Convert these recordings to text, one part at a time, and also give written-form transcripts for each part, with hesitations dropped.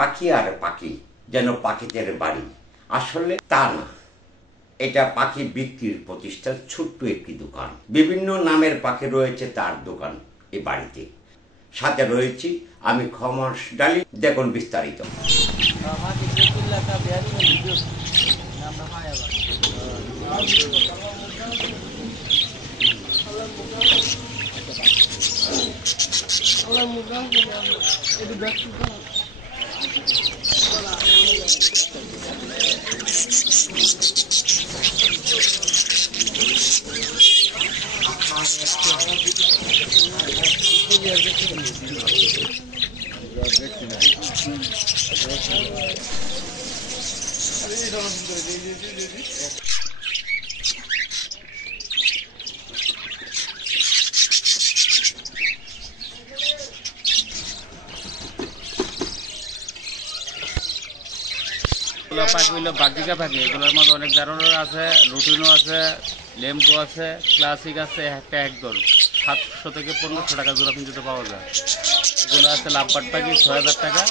পাখি আর পাখি যেন পাখিদের বাড়ি, আসলে তা না। এটা পাখি বিক্রির প্রতিষ্ঠান, ছোট্ট একটি দোকান। বিভিন্ন নামের পাখি রয়েছে তার দোকান এই বাড়িতে। সাথে রয়েছি আমি খমস ডালি। দেখুন বিস্তারিত। পাখি হইলো বাগদিকা পাখি। এগুলোর মধ্যে অনেক ধরনের আছে, লুটিনো আছে, লেম্বু আছে, ক্লাসিক আছে। একটা একদল 700 থেকে 1500 টাকা জোড়া কিন্তু পাওয়া যায়। এগুলো আছে লাভবাট পাখি 6000 টাকা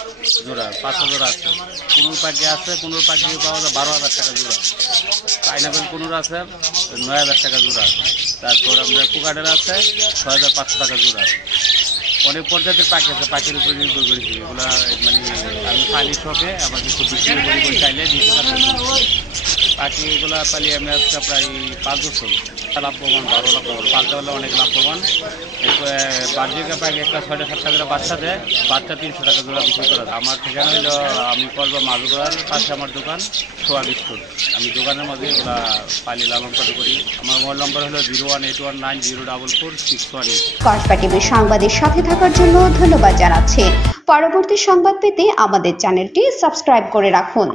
জোড়া, 5000 আছে। কুনুর পাখি আছে, কুনুর পাখি পাওয়া যায় 12000 টাকা জোড়া। পাইনাপেল কুনুর আছে 9000 টাকা জোড়া। তারপর আমরা কুকাডেল আছে 6500 টাকা জোড়া। অনেক প্রজাতির পাখি আছে, পাখির উপরে নির্ভর করেছি। এগুলো মানে আমি পালি শখে আমার কিছু বিক্রি করি, চাইলে দিতে পারবেন। পাখি এগুলো পালি আমি আজকে প্রায় 5 বছর। লাভবান, ভালো লাভবান, পালতে হলে অনেক লাভবান। বার্জিকা পাখি একটা 6.5 টাকা বাচ্চা দেয়, বাচ্চা 300 টাকা জোড়া বিক্রি করা যায়। আমার ঠিকানা হলো আমি করবো মাঝগড়ার পাশে আমার দোকান সোয়া বিস্কুট। আমি দোকানের মধ্যে এগুলো পালি লালন পালন করি। আমার মোবাইল নম্বর হলো 01819044618। কসবা টিভির সংবাদের সাথে থাকার জন্য ধন্যবাদ জানাচ্ছি। পরবর্তী সংবাদ পেতে আমাদের চ্যানেলটি সাবস্ক্রাইব করে রাখুন।